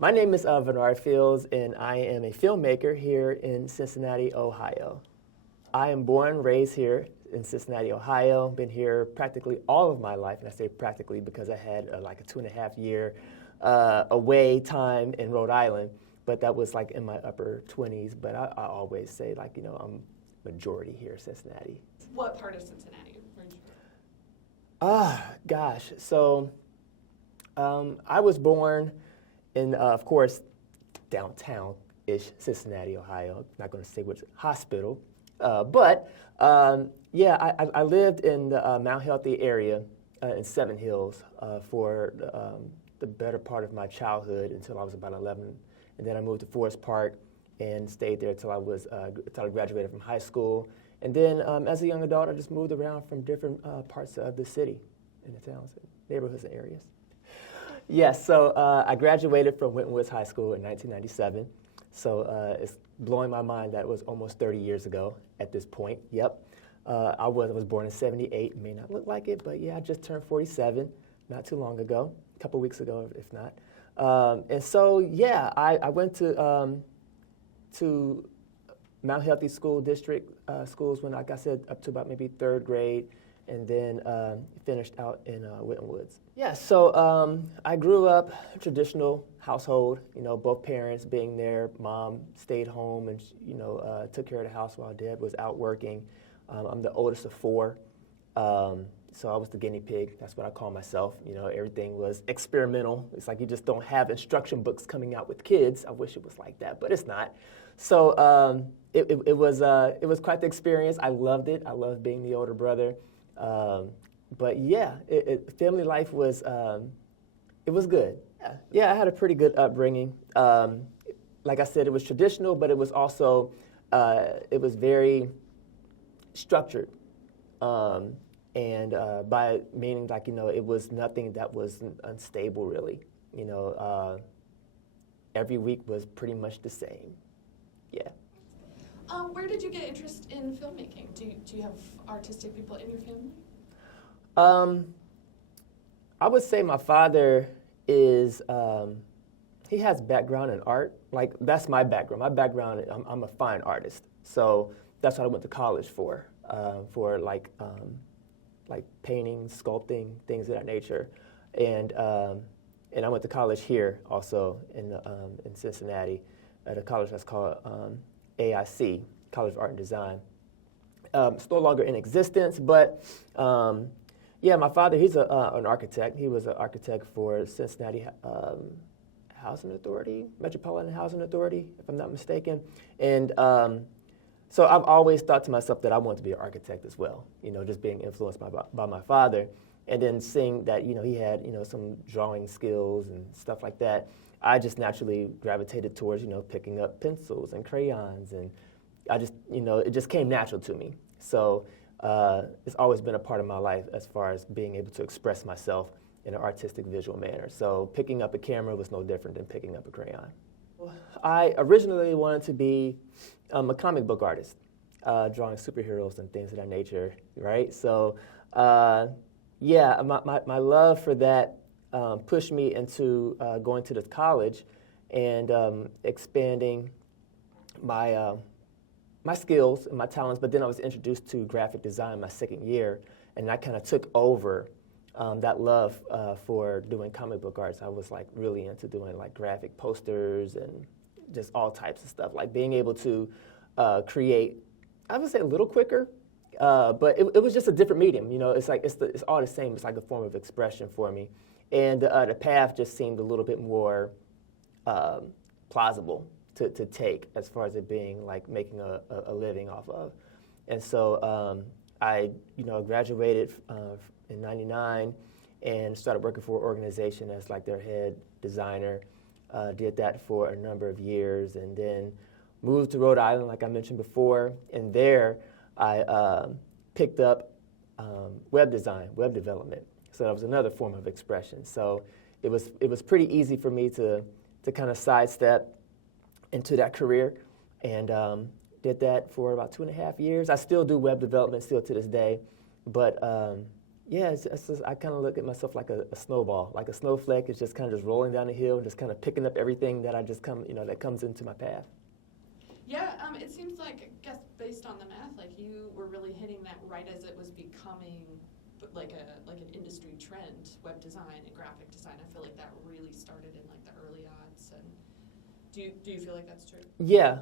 My name is Vernard Fields, and I am a filmmaker here in Cincinnati, Ohio. I am born and raised here in Cincinnati, Ohio. Been here practically all of my life, and I say practically because I had like a 2.5 year away time in Rhode Island, but that was like in my upper 20s. But I always say, like, you know, I'm majority here in Cincinnati. What part of Cincinnati? Gosh. So I was born in, of course, downtown-ish Cincinnati, Ohio. Not going to say which hospital. But I lived in the Mount Healthy area in Seven Hills for the better part of my childhood until I was about 11. And then I moved to Forest Park and stayed there until I graduated from high school. And then as a young adult, I just moved around from different parts of the city and the towns, and neighborhoods and areas. Yes, so I graduated from Winton Woods High School in 1997. So it's blowing my mind that it was almost 30 years ago at this point. Yep. I was born in 78. It may not look like it, but yeah, I just turned 47 not too long ago, a couple weeks ago, if not. And so, yeah, I went to Mount Healthy School District schools when, like I said, up to about maybe third grade, and then finished out in Winton Woods. Yeah, so I grew up traditional household, you know, both parents being there. Mom stayed home and, you know, took care of the house while Dad was out working. I'm the oldest of four, so I was the guinea pig. That's what I call myself. You know, everything was experimental. It's like you just don't have instruction books coming out with kids. I wish it was like that, but it's not. So it was quite the experience. I loved it. I loved being the older brother. But yeah, family life was, it was good. Yeah, I had a pretty good upbringing. Like I said, it was traditional, but it was also, it was very structured. And by meaning, like, you know, it was nothing that was unstable, really. You know, every week was pretty much the same. Yeah. Where did you get interest in filmmaking? Do you have artistic people in your family? I would say my father is, he has background in art. Like, that's my background. My background, I'm a fine artist. So that's what I went to college for like painting, sculpting, things of that nature. And I went to college here also in Cincinnati at a college that's called AIC, College of Art and Design. It's no longer in existence, but yeah, my father, he's an architect. He was an architect for Cincinnati Housing Authority, Metropolitan Housing Authority, if I'm not mistaken. And so I've always thought to myself that I wanted to be an architect as well, you know, just being influenced by my father. And then seeing that, you know, he had, you know, some drawing skills and stuff like that, I just naturally gravitated towards, you know, picking up pencils and crayons, and I just, you know, it just came natural to me. So it's always been a part of my life as far as being able to express myself in an artistic, visual manner. So picking up a camera was no different than picking up a crayon. I originally wanted to be a comic book artist, drawing superheroes and things of that nature, right? So yeah, my love for that pushed me into going to this college and expanding my my skills and my talents. But then I was introduced to graphic design my second year, and I kind of took over that love for doing comic book arts. I was like really into doing like graphic posters and just all types of stuff, like being able to create, I would say a little quicker, but it was just a different medium. You know, it's like it's all the same. It's like a form of expression for me. And the path just seemed a little bit more plausible to take as far as it being like making a living off of. And so I, you know, graduated in '99 and started working for an organization as like their head designer. Did that for a number of years, and then moved to Rhode Island, like I mentioned before. And there I picked up web design, web development. So that was another form of expression. So it was pretty easy for me to kind of sidestep into that career, and did that for about 2.5 years. I still do web development still to this day, but Yeah, it's just, I kind of look at myself like a snowball, like a snowflake. It's just kind of just rolling down the hill and just kind of picking up everything that I just that comes into my path. Yeah, it seems like, I guess, based on the math, like you were really hitting that right as it was becoming like an industry trend, web design and graphic design. I feel like that really started in like the early aughts. And do you feel like that's true? Yeah.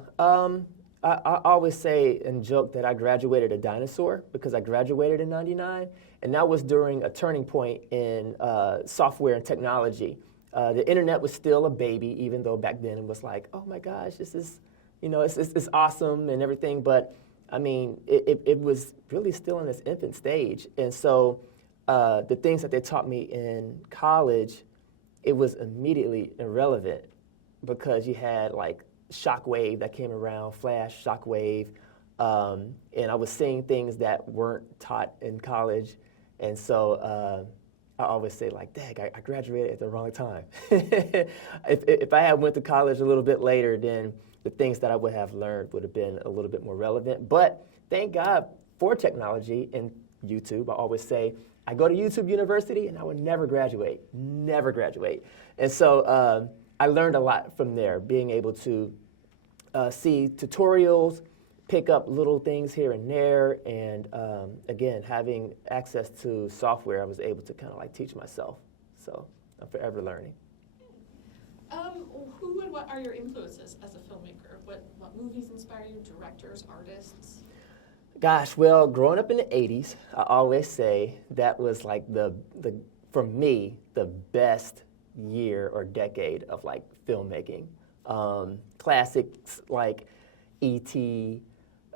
I always say and joke that I graduated a dinosaur because I graduated in '99, and that was during a turning point in software and technology. The internet was still a baby, even though back then it was like, oh my gosh, this is, it's awesome and everything. But I mean, it was really still in its infant stage, and so the things that they taught me in college, it was immediately irrelevant because you had like shockwave that came around, flash, shockwave, and I was seeing things that weren't taught in college, and so I always say like, dang, I graduated at the wrong time. If I had went to college a little bit later, then the things that I would have learned would have been a little bit more relevant. But thank God for technology and YouTube. I always say, I go to YouTube University and I would never graduate. And so I learned a lot from there, being able to see tutorials, pick up little things here and there, and again, having access to software, I was able to kind of like teach myself. So I'm forever learning. Who and what are your influences as a filmmaker? What movies inspire you, directors, artists? Gosh, well, growing up in the 80s, I always say that was like for me, the best year or decade of like filmmaking. Classics like E.T.,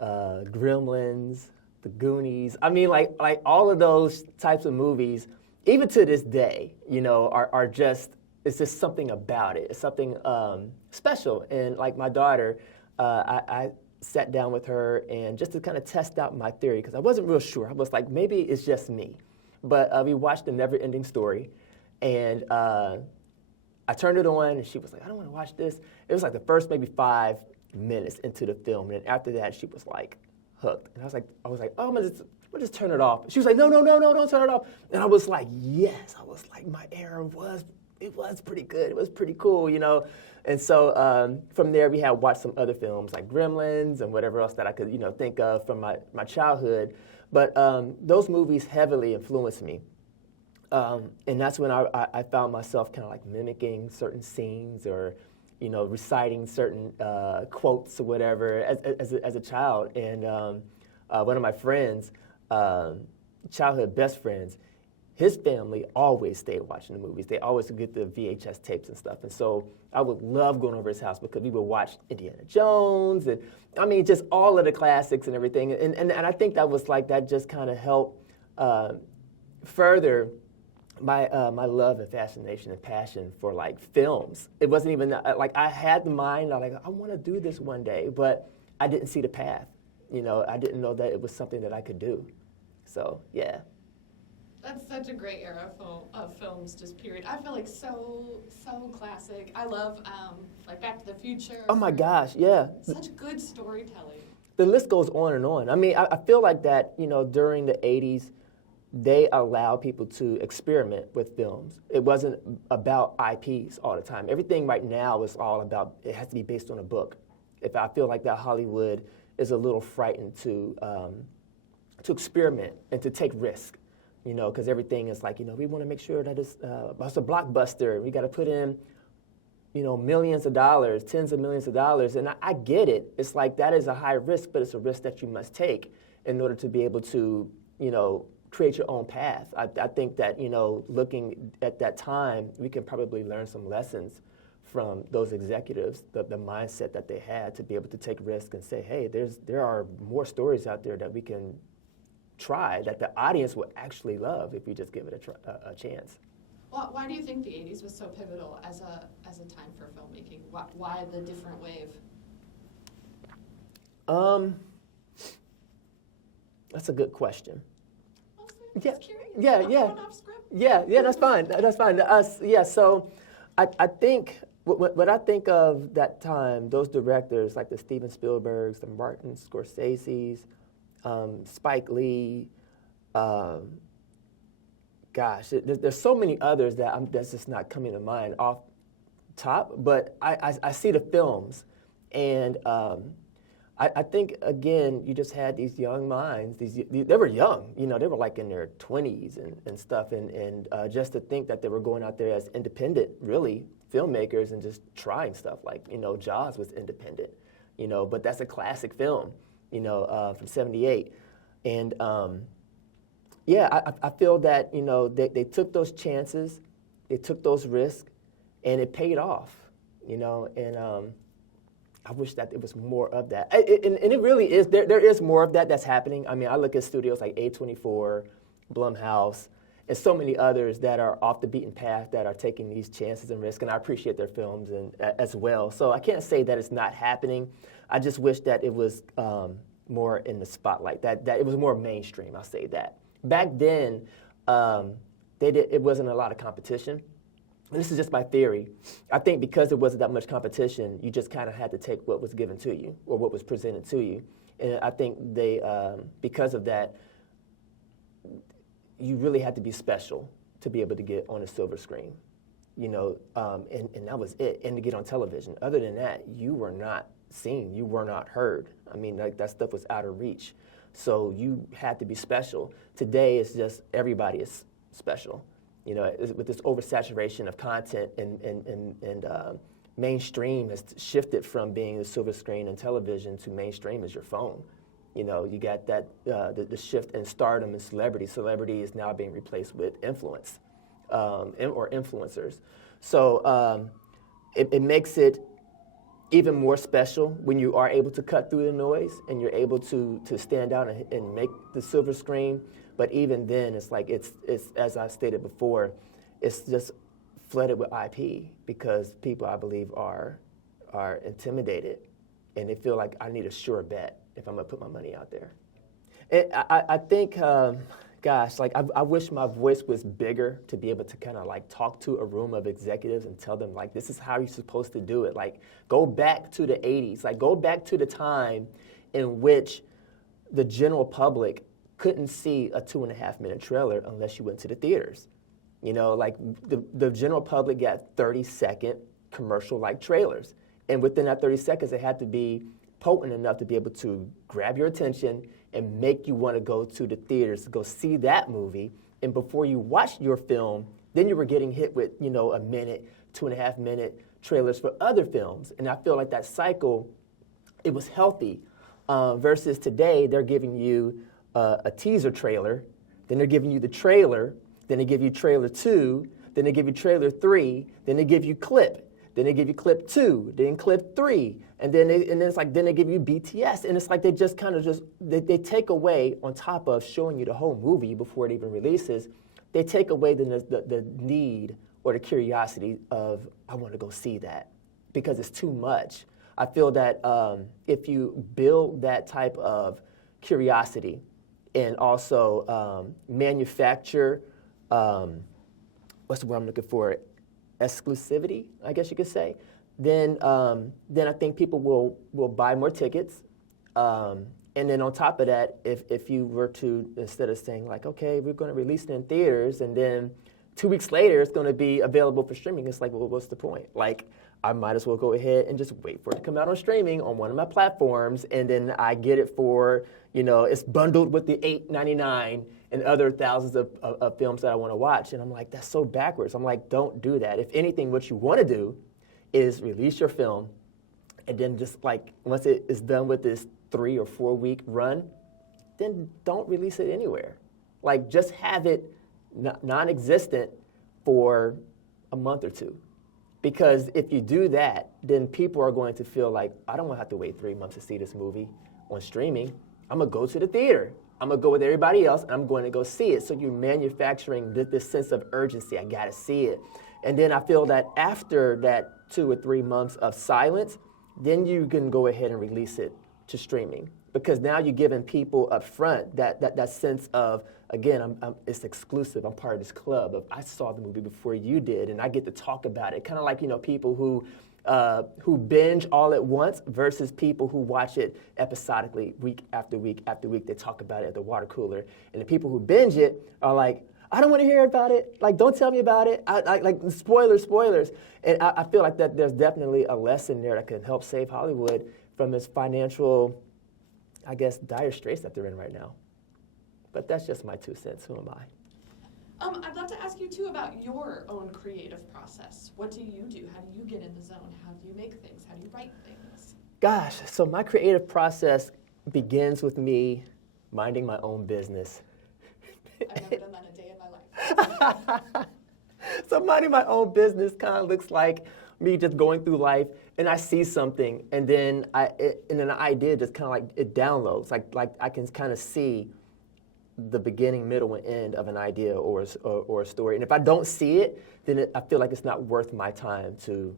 Gremlins, The Goonies. I mean, like all of those types of movies, even to this day, are just, it's just something about it. It's something special. And like my daughter, I sat down with her and just to kind of test out my theory, because I wasn't real sure. I was like, maybe it's just me. But we watched The Never Ending Story, and I turned it on, and she was like, I don't want to watch this. It was like the first maybe 5 minutes into the film, and after that, she was like hooked. And I was like, oh, I'm gonna just turn it off. She was like, no, don't turn it off. And I was like, yes. I was like, my era was pretty good. It was pretty cool, And so from there, we had watched some other films like Gremlins and whatever else that I could, think of from my childhood. But those movies heavily influenced me. And that's when I found myself kind of like mimicking certain scenes or, reciting certain quotes or whatever as a child. And one of my friends, childhood best friends, his family always stayed watching the movies. They always would get the VHS tapes and stuff. And so I would love going over his house because we would watch Indiana Jones and, I mean, just all of the classics and everything. And I think that was like, that just kind of helped further my love and fascination and passion for like films. It wasn't even like I had the mind, I want to do this one day, but I didn't see the path. I didn't know that it was something that I could do. So, yeah. That's such a great era of films, just period. I feel like so classic. I love like Back to the Future. Oh my gosh, yeah. Such good storytelling. The list goes on and on. I mean, I feel like that, during the 80s, they allowed people to experiment with films. It wasn't about IPs all the time. Everything right now is all about, it has to be based on a book. If I feel like that Hollywood is a little frightened to experiment and to take risk. Because everything is like, we want to make sure that it's a blockbuster. We got to put in, millions of dollars, tens of millions of dollars. And I get it. It's like that is a high risk, but it's a risk that you must take in order to be able to, create your own path. I think that, looking at that time, we can probably learn some lessons from those executives, the mindset that they had to be able to take risk and say, hey, there are more stories out there that we can try that the audience will actually love if you just give it a chance. Well, why do you think the 80s was so pivotal as a time for filmmaking? Why the different wave? That's a good question. Yeah, That's fine. That's fine. So I think what I think of that time, those directors like the Steven Spielbergs, the Martin Scorseses, Spike Lee, gosh, there's so many others that's just not coming to mind off top. But I see the films, and I think again, you just had these young minds. They were young, they were like in their 20s and stuff, and just to think that they were going out there as independent, really filmmakers, and just trying stuff like Jaws was independent, but that's a classic film, from '78, and I feel that they took those chances, they took those risks, and it paid off, and I wish that it was more of that. And it really is, there is more of that that's happening. I mean, I look at studios like A24, Blumhouse, and so many others that are off the beaten path that are taking these chances and risks, and I appreciate their films as well. So I can't say that it's not happening. I just wish that it was more in the spotlight, that it was more mainstream, I'll say that. Back then, it wasn't a lot of competition. This is just my theory. I think because there wasn't that much competition, you just kind of had to take what was given to you or what was presented to you. And I think because of that, you really had to be special to be able to get on a silver screen, and that was it, and to get on television. Other than that, you were not seen, you were not heard. I mean, like, that stuff was out of reach. So you had to be special. Today, it's just everybody is special. With this oversaturation of content and mainstream has shifted from being the silver screen and television to mainstream is your phone. You got that the shift in stardom and celebrity. Celebrity is now being replaced with influence or influencers. So it makes it even more special when you are able to cut through the noise and you're able to stand out and make the silver screen. But even then, it's like it's as I stated before, it's just flooded with IP because people, I believe, are intimidated, and they feel like I need a sure bet if I'm gonna put my money out there. And I think, I wish my voice was bigger to be able to kind of like talk to a room of executives and tell them, like, this is how you're supposed to do it. Like, go back to the '80s, like go back to the time in which the general public couldn't see a 2.5-minute trailer unless you went to the theaters. Like the general public got 30-second commercial-like trailers. And within that 30 seconds, it had to be potent enough to be able to grab your attention and make you want to go to the theaters to go see that movie. And before you watched your film, then you were getting hit with, a minute, 2.5-minute trailers for other films. And I feel like that cycle, it was healthy versus today, they're giving you a teaser trailer, then they're giving you the trailer, then they give you trailer 2, then they give you trailer 3, then they give you clip, then they give you clip 2, then clip 3, and then they give you BTS, and it's like they just kind of they take away, on top of showing you the whole movie before it even releases, they take away the need or the curiosity of, I want to go see that, because it's too much. I feel that if you build that type of curiosity and also manufacture, what's the word I'm looking for, exclusivity, I guess you could say, then I think people will buy more tickets. And then on top of that, if you were to, instead of saying like, okay, we're going to release it in theaters, and then 2 weeks later it's going to be available for streaming, it's like, well, what's the point? Like, I might as well go ahead and just wait for it to come out on streaming on one of my platforms, and then I get it for, it's bundled with the $8.99 and other thousands of films that I want to watch. And I'm like, that's so backwards. I'm like, don't do that. If anything, what you want to do is release your film, and then just like, once it is done with this 3 or 4 week run, then don't release it anywhere. Like, just have it non-existent for a month or two. Because if you do that, then people are going to feel like, I don't want to have to wait 3 months to see this movie on streaming. I'm going to go to the theater. I'm going to go with everybody else, and I'm going to go see it. So you're manufacturing this sense of urgency. I got to see it. And then I feel that after that 2 or 3 months of silence, then you can go ahead and release it to streaming. Because now you're giving people up front that sense of, again, it's exclusive. I'm part of this club of, I saw the movie before you did, and I get to talk about it. Kind of like, people who binge all at once versus people who watch it episodically, week after week after week. They talk about it at the water cooler. And the people who binge it are like, I don't want to hear about it. Like, don't tell me about it. Like spoilers. And I feel like that there's definitely a lesson there that can help save Hollywood from its financial, I guess, dire straits that they're in right now. But that's just my 2 cents. Who am I? I'd love to ask you, too, about your own creative process. What do you do? How do you get in the zone? How do you make things? How do you write things? Gosh, so my creative process begins with me minding my own business. I've never done that a day in my life. So minding my own business kind of looks like me just going through life, and I see something, and then an idea just kind of like it downloads. Like I can kind of see the beginning, middle, and end of an idea or a story. And if I don't see it, then I feel like it's not worth my time to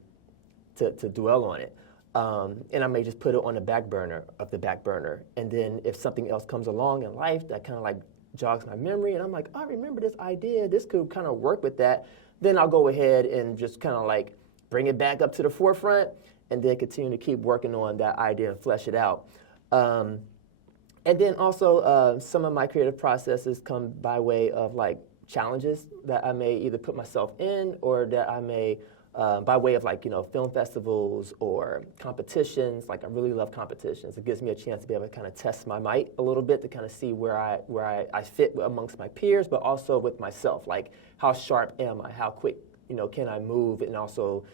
dwell on it. And I may just put it on the back burner. And then if something else comes along in life that kind of like jogs my memory, and I'm like, oh, I remember this idea. This could kind of work with that. Then I'll go ahead and just kind of like bring it back up to the forefront and then continue to keep working on that idea and flesh it out. And then also some of my creative processes come by way of like challenges that I may either put myself in or that I may, by way of like, film festivals or competitions. Like I really love competitions. It gives me a chance to be able to kind of test my might a little bit to kind of see where I fit amongst my peers, but also with myself. Like how sharp am I? How quick, can I move and also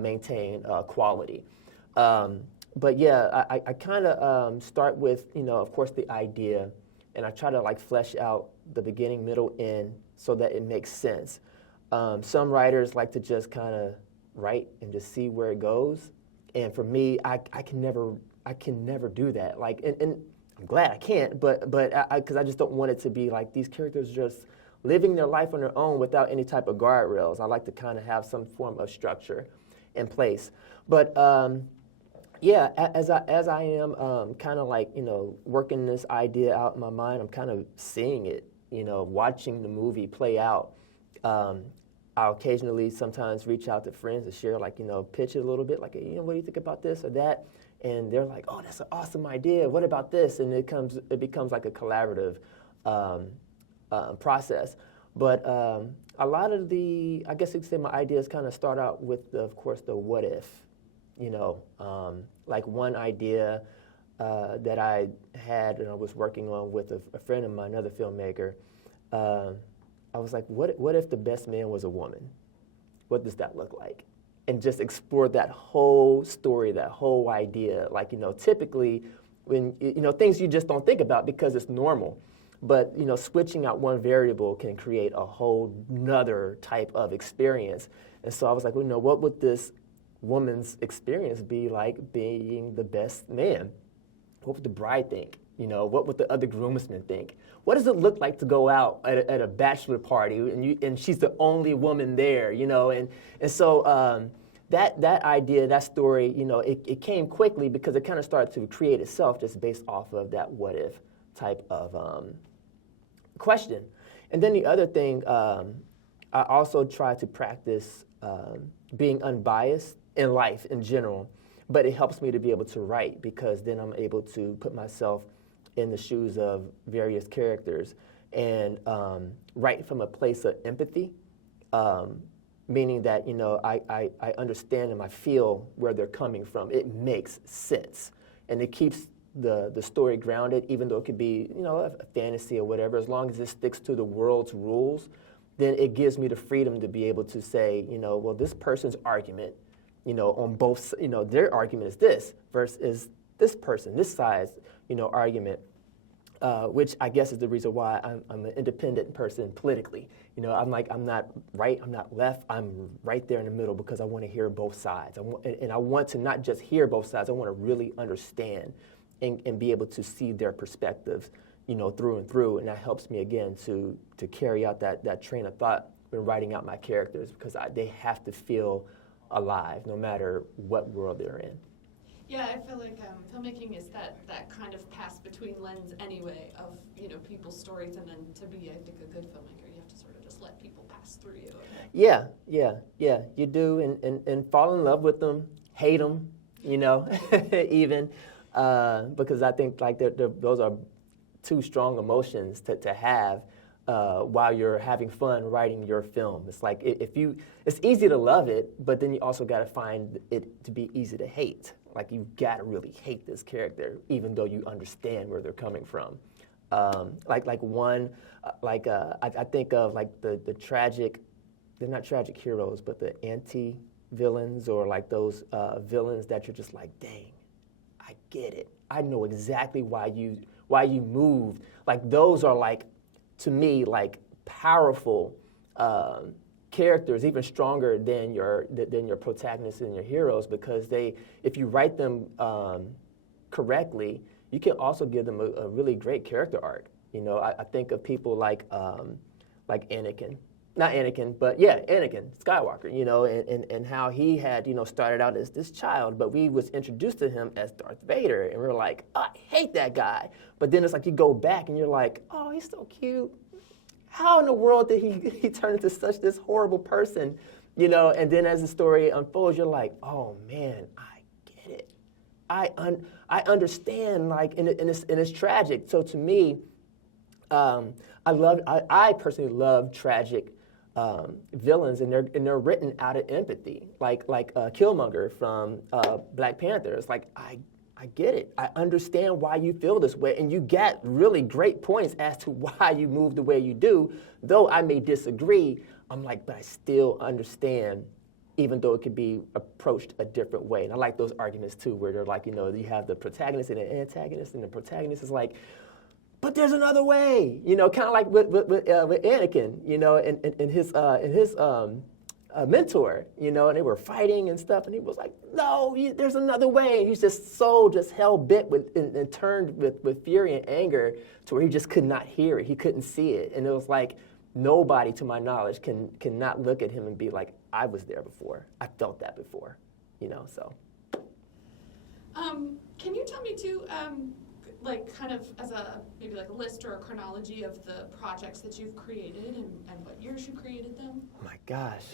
maintain quality? But yeah, I kind of start with, of course, the idea, and I try to like flesh out the beginning, middle, end so that it makes sense. Some writers like to just kind of write and just see where it goes, and for me, I can never do that. Like, and I'm glad I can't, but because I just don't want it to be like these characters just living their life on their own without any type of guardrails. I like to kind of have some form of structure in place, but. Yeah, as I am kind of like, working this idea out in my mind, I'm kind of seeing it, watching the movie play out. I'll occasionally sometimes reach out to friends to share, like, pitch it a little bit, like, hey, what do you think about this or that? And they're like, oh, that's an awesome idea. What about this? And it becomes like a collaborative process. But a lot of I guess you could say my ideas kind of start out with, of course, the what if. Like one idea that I had and I was working on with a friend of mine, another filmmaker. I was like, what if the best man was a woman? What does that look like? And just explore that whole story, that whole idea. Like, typically when, things you just don't think about because it's normal. But, switching out one variable can create a whole nother type of experience. And so I was like, well, what would this woman's experience be like being the best man? What would the bride think? What would the other groomsmen think? What does it look like to go out at a bachelor party and she's the only woman there? And so that idea, that story, it came quickly because it kind of started to create itself just based off of that what if type of question. And then the other thing, I also try to practice being unbiased in life in general, but it helps me to be able to write because then I'm able to put myself in the shoes of various characters and write from a place of empathy, meaning that I understand and I feel where they're coming from. It makes sense, and it keeps the story grounded, even though it could be a fantasy or whatever. As long as it sticks to the world's rules, then it gives me the freedom to be able to say, well, this person's argument. On both, their argument is this versus this person, this side's, argument, which I guess is the reason why I'm an independent person politically. I'm not right, I'm not left, I'm right there in the middle because I want to hear both sides. And I want to not just hear both sides, I want to really understand and be able to see their perspectives, through and through. And that helps me, again, to carry out that train of thought when writing out my characters because they have to feel alive, no matter what world they're in. Yeah, I feel like filmmaking is that kind of pass-between lens anyway of, people's stories, and then to be, I think, a good filmmaker, you have to sort of just let people pass through you. Yeah, you do, and fall in love with them, hate them, even, because I think like those are two strong emotions to have, while you're having fun writing your film. It's like it's easy to love it, but then you also got to find it to be easy to hate. Like you got to really hate this character, even though you understand where they're coming from. I think of like the tragic, they're not tragic heroes, but the anti-villains or like those villains that you're just like, dang, I get it. I know exactly why you moved. Like those are like, to me, like powerful characters, even stronger than your protagonists and your heroes, because if you write them correctly, you can also give them a really great character arc. You know, I think of people like Anakin. Not Anakin, but yeah, Anakin Skywalker, you know, and how he had, you know, started out as this child, but we was introduced to him as Darth Vader, and we were like, oh, I hate that guy. But then it's like you go back and you're like, oh, he's so cute. How in the world did he turn into such this horrible person, you know? And then as the story unfolds, you're like, oh man, I get it. I understand, like, and it's tragic. So to me, I personally love tragic villains, and they're written out of empathy, like Killmonger from Black Panther. It's like I get it. I understand why you feel this way, and you get really great points as to why you move the way you do. Though I may disagree, I'm like, but I still understand, even though it could be approached a different way. And I like those arguments too, where they're like, you know, you have the protagonist and the antagonist, and the protagonist is like, but there's another way, you know, kind of like with Anakin, you know, and his mentor, you know, and they were fighting and stuff, and he was like, no, there's another way. And he's just hell bent and turned with fury and anger to where he just could not hear it. He couldn't see it. And it was like, nobody, to my knowledge, cannot look at him and be like, I was there before. I felt that before, you know, so. Can you tell me too, like kind of as maybe like a list or a chronology of the projects that you've created and what years you created them? Oh my gosh.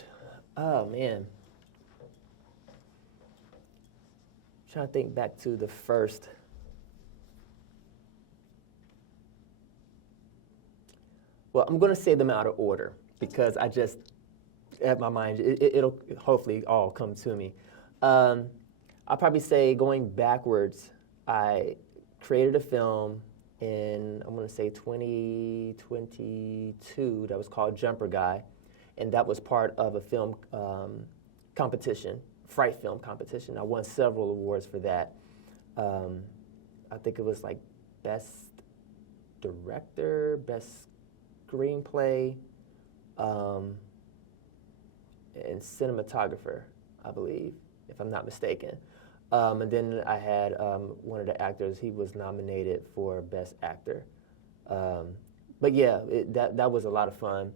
Oh man. I'm trying to think back to the first. Well, I'm going to say them out of order because I just, at my mind, it'll hopefully all come to me. I'll probably say going backwards, I created a film in, I'm going to say 2022 that was called Jumper Guy, and that was part of a film competition, Fright Film competition. I won several awards for that. I think it was like Best Director, Best Screenplay, and Cinematographer, I believe, if I'm not mistaken. And then I had one of the actors, he was nominated for Best Actor. But yeah, that was a lot of fun.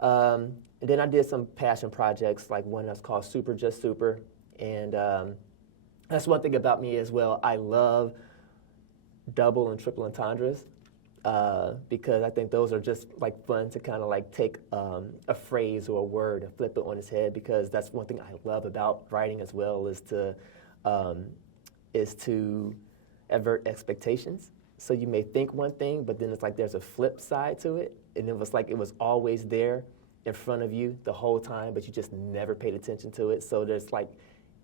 And then I did some passion projects, like one that's called Super Just Super. And that's one thing about me as well. I love double and triple entendres because I think those are just like fun to kind of like take a phrase or a word and flip it on its head, because that's one thing I love about writing as well, is to avert expectations. So you may think one thing, but then it's like there's a flip side to it, and it was like it was always there in front of you the whole time, but you just never paid attention to it. So there's like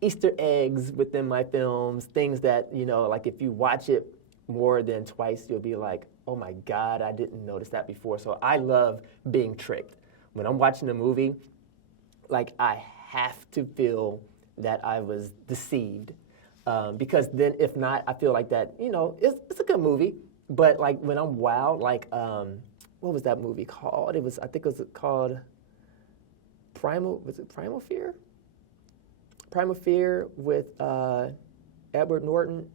Easter eggs within my films, things that, you know, like if you watch it more than twice, you'll be like, oh my God, I didn't notice that before. So I love being tricked. When I'm watching a movie, like I have to feel that I was deceived. Because then if not, I feel like that, you know, it's a good movie, but like when I'm wowed, like, what was that movie called? I think it was called Primal Fear? Primal Fear with Edward Norton,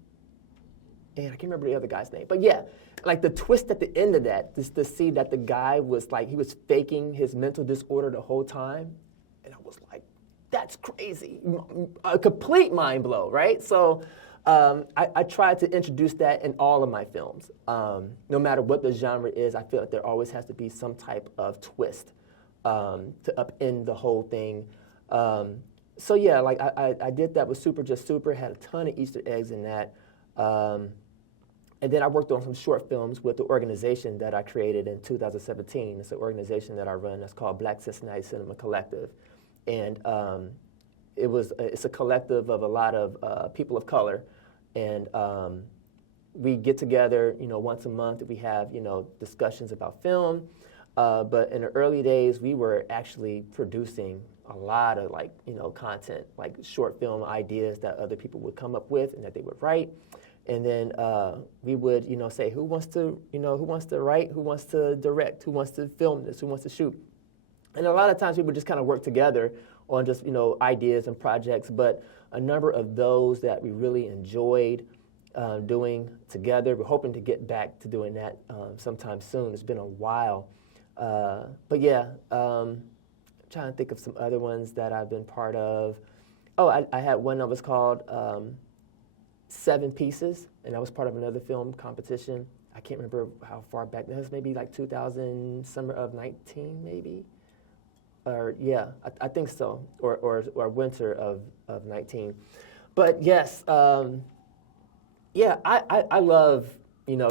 and I can't remember the other guy's name, but yeah, like the twist at the end of that, just to see that the guy was like, he was faking his mental disorder the whole time, and I was like, that's crazy, a complete mind blow, right? So I try to introduce that in all of my films. No matter what the genre is, I feel like there always has to be some type of twist to upend the whole thing. So yeah, like I did that with Super Just Super, had a ton of Easter eggs in that. And then I worked on some short films with the organization that I created in 2017. It's an organization that I run that's called Black Cincinnati Cinema Collective. And it's a collective of a lot of people of color. And we get together, once a month. We have, discussions about film. But in the early days, we were actually producing a lot of content, like short film ideas that other people would come up with and that they would write. And then we would, say, who wants to write, who wants to direct, who wants to film this, who wants to shoot. And a lot of times we would just kind of work together on just, ideas and projects. But a number of those that we really enjoyed doing together, we're hoping to get back to doing that sometime soon. It's been a while. But yeah, I'm trying to think of some other ones that I've been part of. Oh, I had one that was called 7 Pieces, and that was part of another film competition. I can't remember how far back. That was maybe like 2000, summer of 19 maybe. Or yeah, I think so, or winter of 19. But yes, yeah, I love,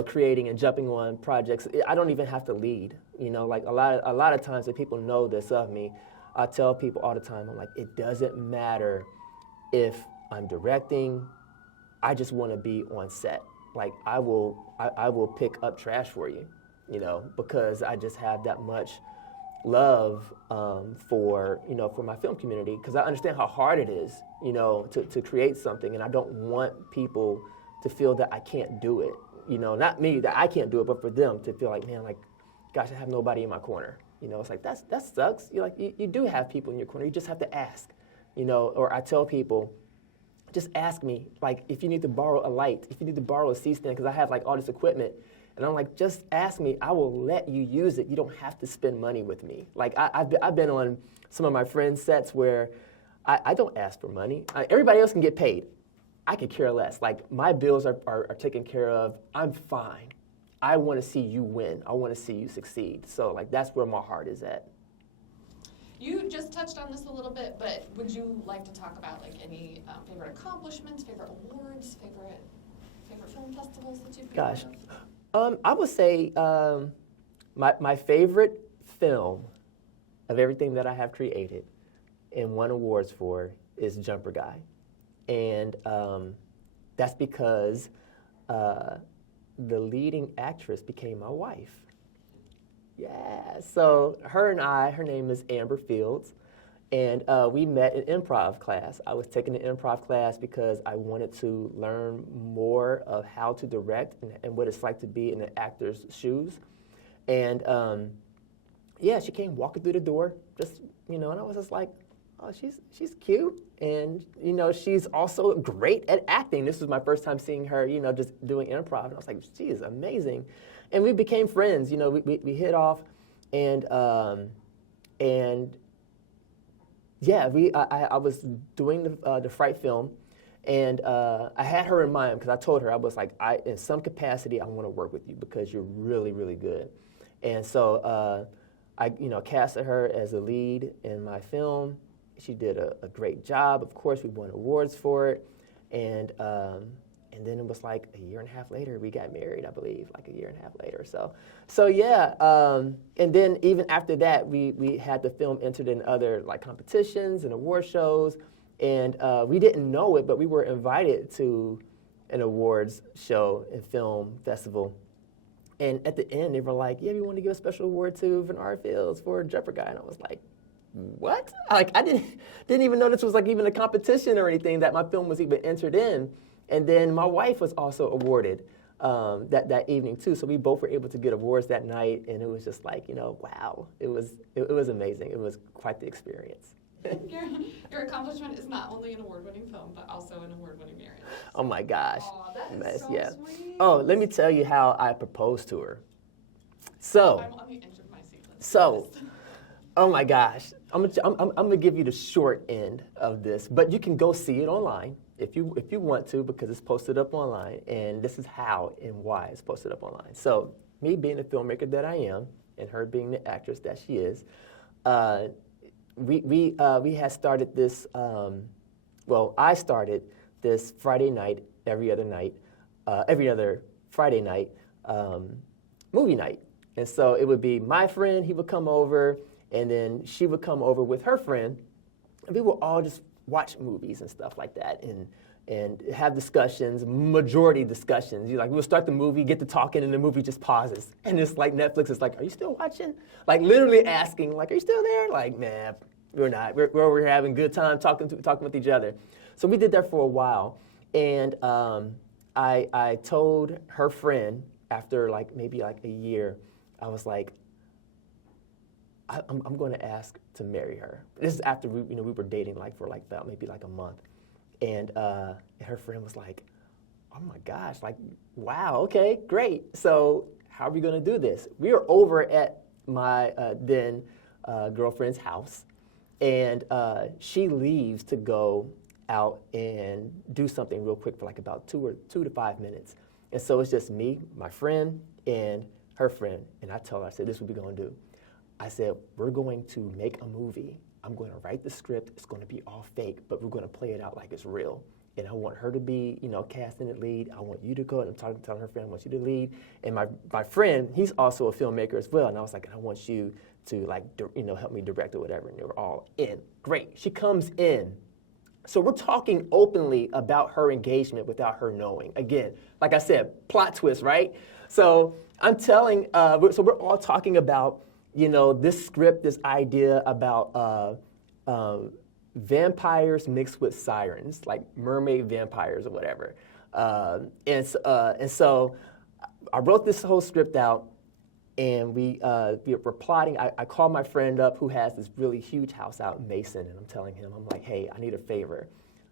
creating and jumping on projects. I don't even have to lead. Like a lot of times that people know this of me, I tell people all the time, I'm like, it doesn't matter if I'm directing. I just want to be on set. Like I will pick up trash for you, because I just have that much love for my film community, because I understand how hard it is, to create something, and I don't want people to feel that I can't do it. Not me that I can't do it, but for them to feel like, man, like, gosh, I have nobody in my corner. It's like that sucks. You do have people in your corner. You just have to ask. Or I tell people, just ask me, like, if you need to borrow a light, if you need to borrow a C-stand, because I have like all this equipment. And I'm like, just ask me. I will let you use it. You don't have to spend money with me. Like, I've been on some of my friends' sets where I don't ask for money. Everybody else can get paid. I could care less. Like, my bills are taken care of. I'm fine. I want to see you win. I want to see you succeed. So, like, that's where my heart is at. You just touched on this a little bit, but would you like to talk about, like, any favorite accomplishments, favorite awards, favorite film festivals that you've been Gosh. part of? I would say my favorite film of everything that I have created and won awards for is Jumper Guy. And that's because the leading actress became my wife. Yeah, so her name is Vernard Fields, and we met in improv class. I was taking an improv class because I wanted to learn more of how to direct and what it's like to be in an actor's shoes. And yeah, she came walking through the door, just, and I was just like, oh, she's cute, and she's also great at acting. This was my first time seeing her, just doing improv, and I was like, she is amazing, and we became friends. We hit off, and yeah, I was doing the Fright film, and I had her in mind because I told her, I was like, in some capacity, I want to work with you because you're really, really good, and so I casted her as a lead in my film. She did a great job. Of course, we won awards for it, and then it was like a year and a half later we got married, I believe, like a year and a half later. So yeah, and then even after that we had the film entered in other like competitions and award shows, and we didn't know it, but we were invited to an awards show and film festival. And at the end, they were like, yeah, we want to give a special award to Vernard Fields for Jumper Guy, and I was like, what? Like, I didn't even know this was like even a competition or anything that my film was even entered in. And then my wife was also awarded that evening too. So we both were able to get awards that night, and it was just like, wow, it was amazing. It was quite the experience. Your accomplishment is not only an award-winning film, but also an award-winning marriage. Oh my gosh. Aw, that is so sweet. Oh, let me tell you how I proposed to her. So. I'm on the edge of my seat. Oh my gosh, I'm gonna give you the short end of this, but you can go see it online if you want to, because it's posted up online, and this is how and why it's posted up online. So me being the filmmaker that I am, and her being the actress that she is, we had started this. I started this Friday night, every other Friday night, movie night. And so it would be my friend, he would come over, and then she would come over with her friend, and we would all just watch movies and stuff like that, and have discussions, majority discussions. Like, we'll start the movie, get to talking, and the movie just pauses. And it's like Netflix is like, are you still watching? Like, literally asking, like, are you still there? Like, nah, we're not. We're having a good time talking with each other. So we did that for a while. And I told her friend, after like maybe like a year, I was like, I'm going to ask to marry her. This is after we were dating like for like about maybe like a month. And her friend was like, oh my gosh, like, wow, okay, great. So how are we gonna do this? We were over at my then girlfriend's house, and she leaves to go out and do something real quick for like about 2 to 5 minutes. And so it's just me, my friend, and her friend. And I tell her, I said, this is what we're gonna do. I said, we're going to make a movie. I'm going to write the script. It's going to be all fake, but we're going to play it out like it's real. And I want her to be, cast in the lead. I want you to go, and I'm telling her friend, I want you to lead. And my friend, he's also a filmmaker as well. And I was like, I want you to help me direct or whatever. And they were all in. Great. She comes in. So we're talking openly about her engagement without her knowing. Again, like I said, plot twist, right? So I'm telling, so we're all talking about, this script, this idea about vampires mixed with sirens, like mermaid vampires or whatever. And so I wrote this whole script out, and we were plotting. I called my friend up who has this really huge house out in Mason, and I'm telling him, I'm like, hey, I need a favor.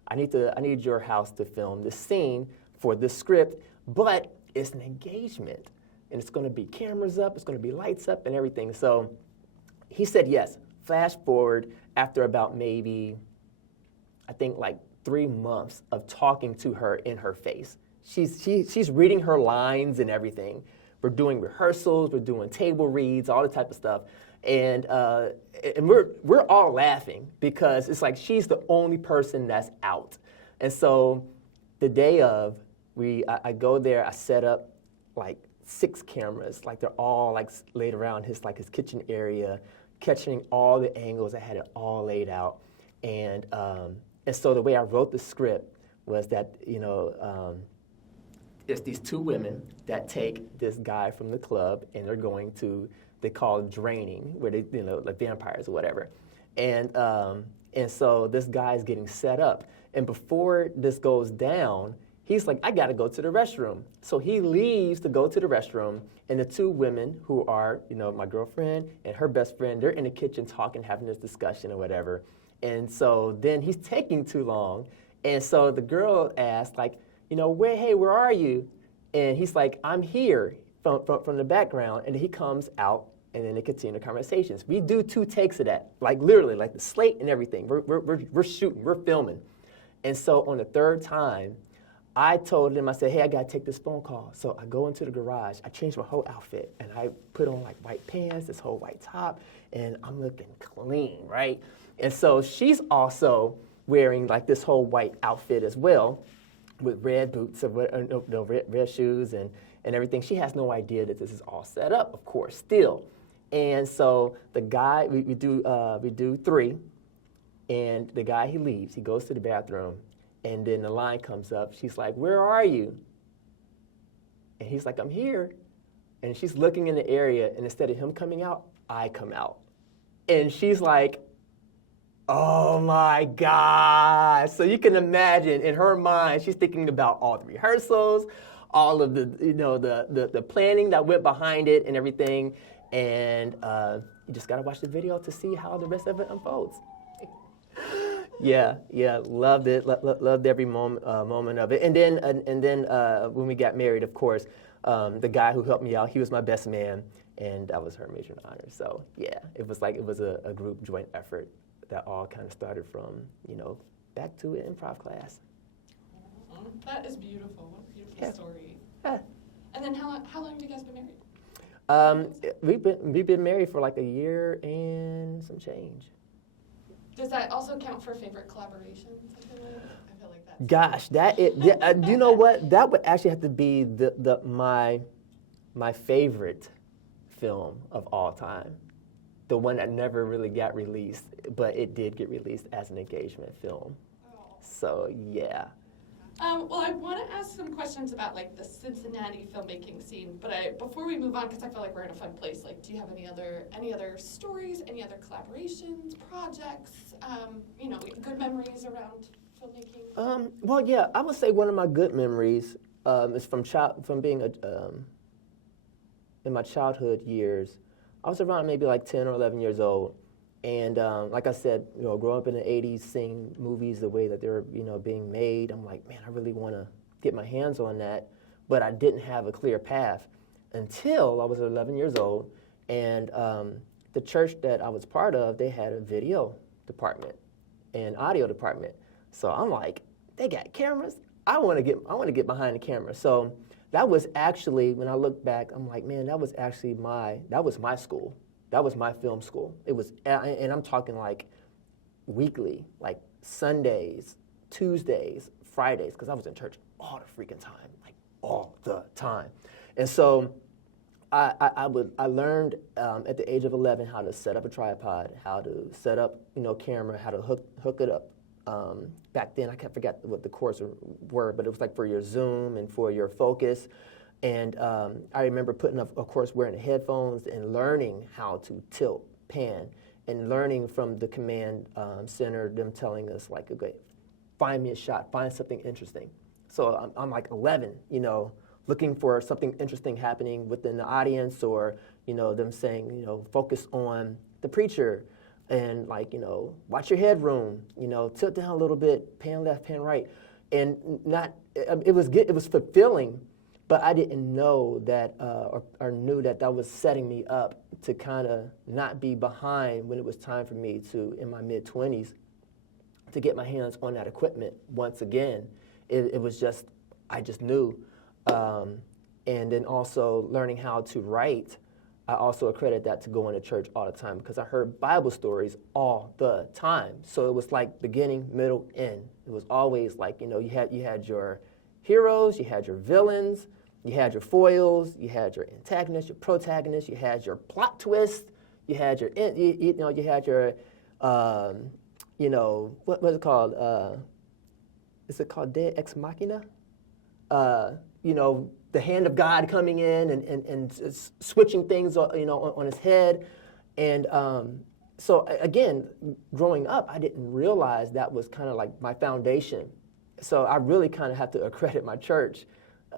I need your house to film this scene for this script, but it's an engagement. And it's going to be cameras up, it's going to be lights up and everything. So he said yes. Flash forward, after about maybe, I think like 3 months of talking to her in her face. She's reading her lines and everything. We're doing rehearsals, we're doing table reads, all the type of stuff. And we're all laughing because it's like she's the only person that's out. And so the day of, I go there, I set up like 6 cameras, like they're all like laid around his kitchen area, catching all the angles. I had it all laid out, and so the way I wrote the script was that it's these 2 women that take this guy from the club, and they're going to, they call it draining, where they like vampires or whatever, and so this guy's getting set up, and before this goes down, he's like, I gotta go to the restroom. So he leaves to go to the restroom, and the 2 women who are, my girlfriend and her best friend, they're in the kitchen talking, having this discussion or whatever. And so then he's taking too long. And so the girl asked, like, where are you? And he's like, I'm here from the background. And then he comes out, and then they continue the conversations. We do 2 takes of that, like literally, like the slate and everything. We're shooting, we're filming. And so on the 3rd time, I told him, I said, hey, I gotta take this phone call. So I go into the garage, I change my whole outfit, and I put on like white pants, this whole white top, and I'm looking clean, right? And so she's also wearing like this whole white outfit as well, with red boots, red shoes and everything. She has no idea that this is all set up, of course, still. And so the guy, we do 3, and the guy, he leaves, he goes to the bathroom. And then the line comes up. She's like, where are you? And he's like, I'm here. And she's looking in the area, and instead of him coming out, I come out. And she's like, oh my God. So you can imagine in her mind, she's thinking about all the rehearsals, all of the, the planning that went behind it and everything. And you just gotta watch the video to see how the rest of it unfolds. Yeah, loved it. Loved every moment of it. And then when we got married, of course, the guy who helped me out, he was my best man, and that was her major honor. So yeah, it was a group joint effort that all kind of started from back to an improv class. That is beautiful. What a beautiful story. Yeah. And then how long have you guys been married? We've been married for like a year and some change. Does that also count for favorite collaboration? Something like that? I feel like that Gosh, you know what? That would actually have to be my favorite film of all time. The one that never really got released, but it did get released as an engagement film. Oh. So yeah. Well, I want to ask some questions about like the Cincinnati filmmaking scene, but before we move on, because I feel like we're in a fun place. Like, do you have any other stories, any other collaborations, projects? Good memories around filmmaking. Well, yeah, I would say one of my good memories is from being in my childhood years. I was around maybe like 10 or 11 years old. And like I said, growing up in the 80s, seeing movies the way that they were, being made, I'm like, man, I really want to get my hands on that. But I didn't have a clear path until I was 11 years old. And the church that I was part of, they had a video department and audio department. So I'm like, they got cameras. I want to get behind the camera. So that was actually, when I look back, I'm like, man, that was my school. That was my film school. It was, and I'm talking like weekly, like Sundays, Tuesdays, Fridays, because I was in church all the freaking time, like all the time. And so I learned at the age of 11 how to set up a tripod, how to set up, camera, how to hook it up. Back then, I can't forget what the courses were, but it was like for your zoom and for your focus. And I remember putting up, of course, wearing the headphones and learning how to tilt, pan, and learning from the command center, them telling us, like, okay, find me a shot, find something interesting. So I'm like 11, looking for something interesting happening within the audience, or, them saying, focus on the preacher, and like, watch your headroom, tilt down a little bit, pan left, pan right. And it was fulfilling. But I didn't know that, or knew that was setting me up to kind of not be behind when it was time for me to, in my mid-20s, to get my hands on that equipment once again. It was just, I just knew. And then also learning how to write, I also accredit that to going to church all the time because I heard Bible stories all the time. So it was like beginning, middle, end. It was always like, you had your heroes, you had your villains, you had your foils, you had your antagonist, your protagonist, you had your plot twist, you had your, you had your, what was it called? Is it called Deus Ex Machina? The hand of God coming in and switching things, on his head. And so again, growing up, I didn't realize that was kind of like my foundation. So I really kind of have to accredit my church,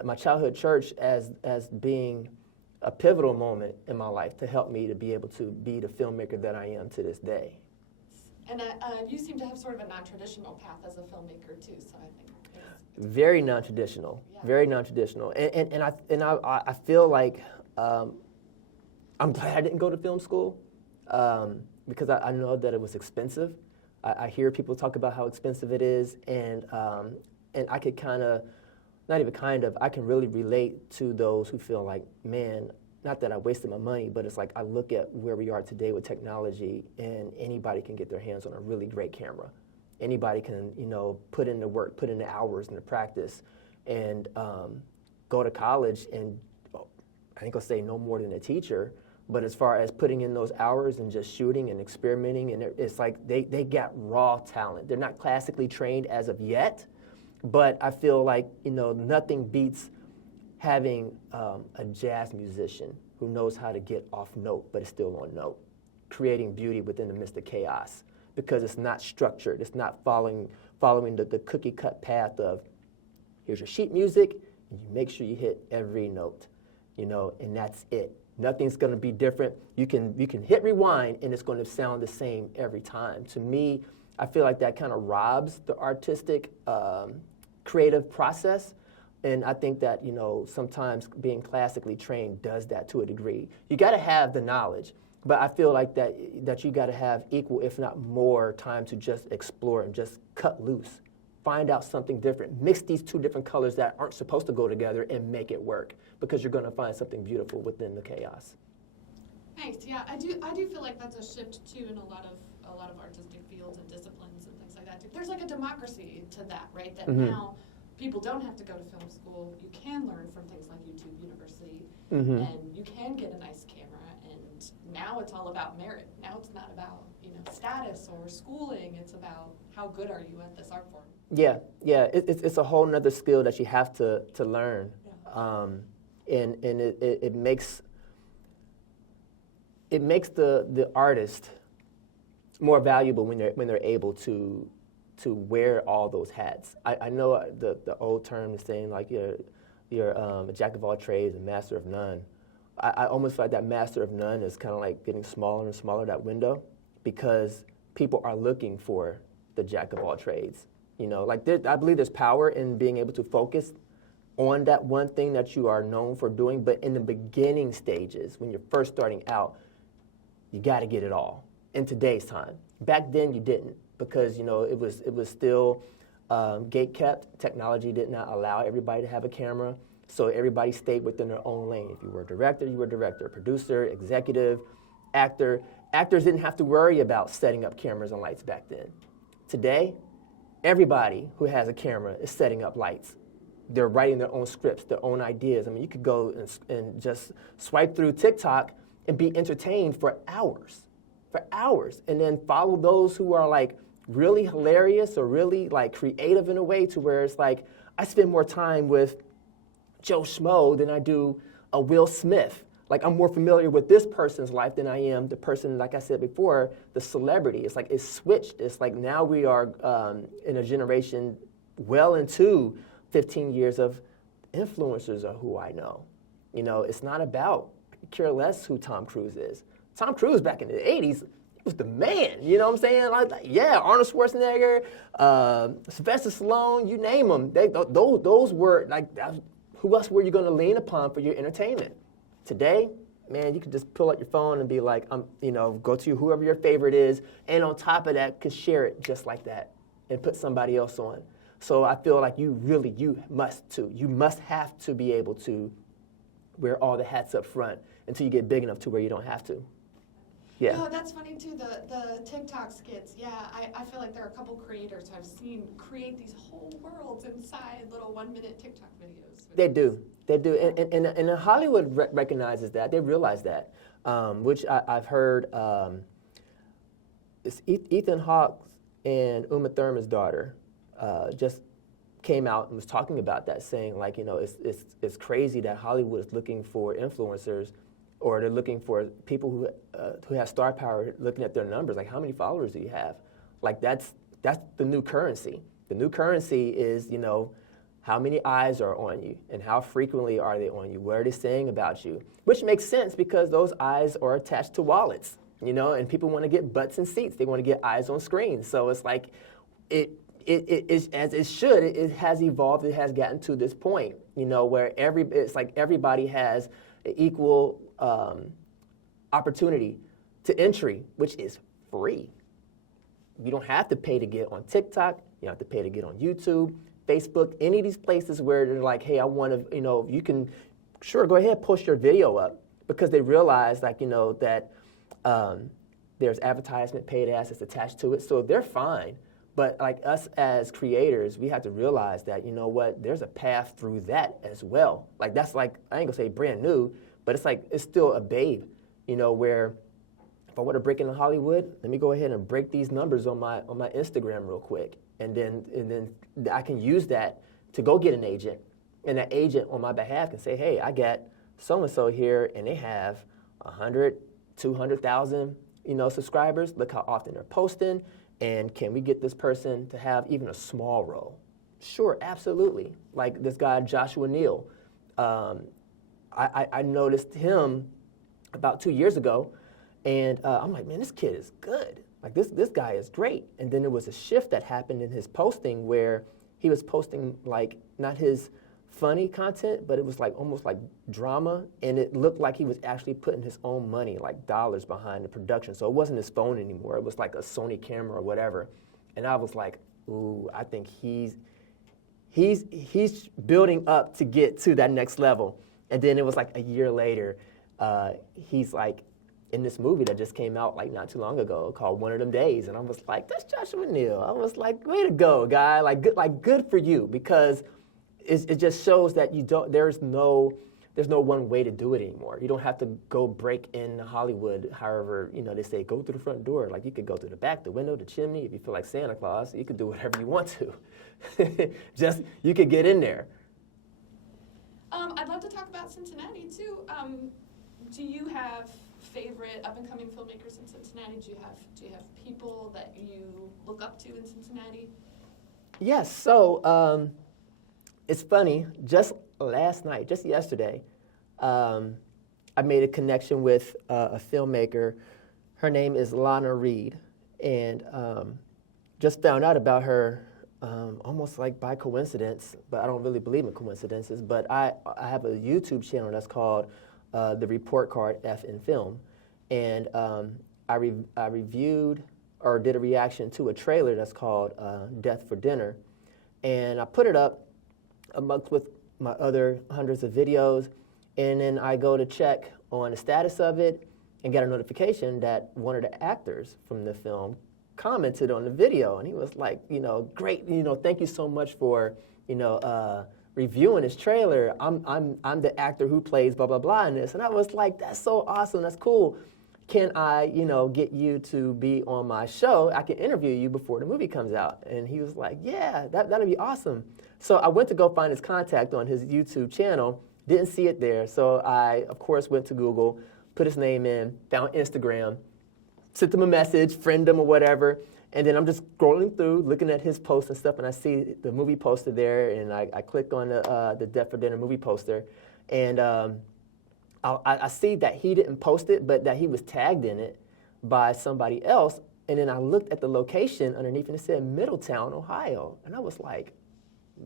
my childhood church, as being a pivotal moment in my life to help me to be able to be the filmmaker that I am to this day. And you seem to have sort of a non-traditional path as a filmmaker too, so I think it's very non-traditional, yeah. Very non-traditional. And I feel like I'm glad I didn't go to film school because I know that it was expensive. I hear people talk about how expensive it is, and I could I can really relate to those who feel like, man, not that I wasted my money, but it's like I look at where we are today with technology, and anybody can get their hands on a really great camera. Anybody can, put in the work, put in the hours and the practice, and go to college and I ain't gonna say no more than a teacher, but as far as putting in those hours and just shooting and experimenting, and it's like they got raw talent. They're not classically trained as of yet, but I feel like, nothing beats having a jazz musician who knows how to get off note but is still on note, creating beauty within the midst of chaos, because it's not structured. It's not following the cookie-cut path of, here's your sheet music, and you make sure you hit every note, and that's it. Nothing's going to be different. You can hit rewind, and it's going to sound the same every time. To me, I feel like that kind of robs the artistic, creative process. And I think that, sometimes being classically trained does that to a degree. You got to have the knowledge, but I feel like that you got to have equal, if not more, time to just explore and just cut loose. Find out something different. Mix these two different colors that aren't supposed to go together and make it work, because you're going to find something beautiful within the chaos. Nice. Yeah, I do feel like that's a shift too in a lot of artistic fields and disciplines and things like that. perspective. There's like a democracy to that, right? That Mm-hmm. now people don't have to go to film school. You can learn from things like YouTube University, Mm-hmm. and you can get a nice camera. And now it's all about merit. Now it's not about, you know, status or schooling. It's about how good are you at this art form. Yeah, it's a whole nother skill that you have to learn, Yeah. and it makes the artist more valuable when they're able to wear all those hats. I know the old term is saying like you're a jack of all trades and master of none. I almost feel like that master of none is kind of like getting smaller and smaller, that window, because people are looking for the jack of all trades. You know, like I believe there's power in being able to focus on that one thing that you are known for doing, but in the beginning stages, when you're first starting out, you got to get it all in today's time. Back then you didn't, because it was still gate kept. Technology did not allow everybody to have a camera, so everybody stayed within their own lane. If you were a director, you were a director. Producer, executive, actor. Actors didn't have to worry about setting up cameras and lights back then. Today, everybody who has a camera is setting up lights. They're writing their own scripts, their own ideas. I mean, you could go and just swipe through TikTok and be entertained for hours, and then follow those who are like really hilarious or really like creative in a way to where it's like, I spend more time with Joe Schmo than I do a Will Smith. Like, I'm more familiar with this person's life than I am the person, like I said before, the celebrity. It's like it's switched. It's like now we are in a generation well into 15 years of influencers are who I know. You know, it's not about, I could care less who Tom Cruise is. Tom Cruise back in the 80s, he was the man, you know what I'm saying? Like yeah, Arnold Schwarzenegger, Sylvester Stallone, you name them. Those were, like, who else were you going to lean upon for your entertainment? Today, man, you can just pull out your phone and be like, go to whoever your favorite is, and on top of that, could share it just like that and put somebody else on. So I feel like you must have to be able to wear all the hats up front until you get big enough to where you don't have to. Yeah. No, that's funny too, the TikTok skits. Yeah, I feel like there are a couple creators who I've seen create these whole worlds inside little 1-minute TikTok videos. They do. And Hollywood recognizes that. They realize that, which I've heard. It's Ethan Hawke and Uma Thurman's daughter just came out and was talking about that, saying like, it's crazy that Hollywood is looking for influencers, or they're looking for people who have star power, looking at their numbers, like how many followers do you have? Like that's the new currency. The new currency is, how many eyes are on you and how frequently are they on you? What are they saying about you? Which makes sense because those eyes are attached to wallets, and people want to get butts in seats. They want to get eyes on screens. So it's like it is, as it should. It has evolved. It has gotten to this point, where it's like everybody has an equal opportunity to entry, which is free. You don't have to pay to get on TikTok. You don't have to pay to get on YouTube, Facebook, any of these places where they're like, hey, I want to, you can, sure, go ahead, post your video up, because they realize, like, that there's advertisement, paid ads that's attached to it, so they're fine. But like us as creators, we have to realize that, there's a path through that as well. Like that's like, I ain't gonna say brand new, but it's like, it's still a babe, where if I want to break into Hollywood, let me go ahead and break these numbers on my Instagram real quick. And then I can use that to go get an agent. And that agent on my behalf can say, hey, I got so-and-so here, and they have 100, 200,000, subscribers. Look how often they're posting. And can we get this person to have even a small role? Sure, absolutely. Like this guy, Joshua Neal. I noticed him about 2 years ago, and I'm like, man, this kid is good. Like this guy is great. And then there was a shift that happened in his posting where he was posting like not his funny content, but it was like almost like drama, and it looked like he was actually putting his own money, like dollars, behind the production. So it wasn't his phone anymore. It was like a Sony camera or whatever. And I was like, ooh, I think he's building up to get to that next level. And then it was like a year later, he's like in this movie that just came out like not too long ago called One of Them Days. And I was like, that's Joshua Neal. I was like, way to go, guy. Like good for you, because it just shows that there's no one way to do it anymore. You don't have to go break in Hollywood. However, they say go through the front door. Like you could go through the back, the window, the chimney. If you feel like Santa Claus, you could do whatever you want to. Just you could get in there. I'd love to talk about Cincinnati too. Do you have favorite up-and-coming filmmakers in Cincinnati? Do you have people that you look up to in Cincinnati? Yes. So it's funny. Just last night, just yesterday, I made a connection with a filmmaker. Her name is Lana Reed, and just found out about her almost like by coincidence, but I don't really believe in coincidences. But I have a YouTube channel that's called The Report Card F in Film, and I reviewed or did a reaction to a trailer that's called Death for Dinner, and I put it up amongst with my other hundreds of videos, and then I go to check on the status of it and get a notification that one of the actors from the film commented on the video, and he was like, great, thank you so much for, reviewing this trailer. I'm the actor who plays blah blah blah in this, and I was like, that's so awesome, that's cool. Can I, get you to be on my show? I can interview you before the movie comes out. And he was like, yeah, that'd be awesome. So I went to go find his contact on his YouTube channel, didn't see it there. So I, of course, went to Google, put his name in, found Instagram, sent him a message, friend him or whatever. And then I'm just scrolling through, looking at his posts and stuff, and I see the movie poster there, and I click on the Death for Dinner movie poster, and I see that he didn't post it, but that he was tagged in it by somebody else. And then I looked at the location underneath, and it said Middletown, Ohio. And I was like,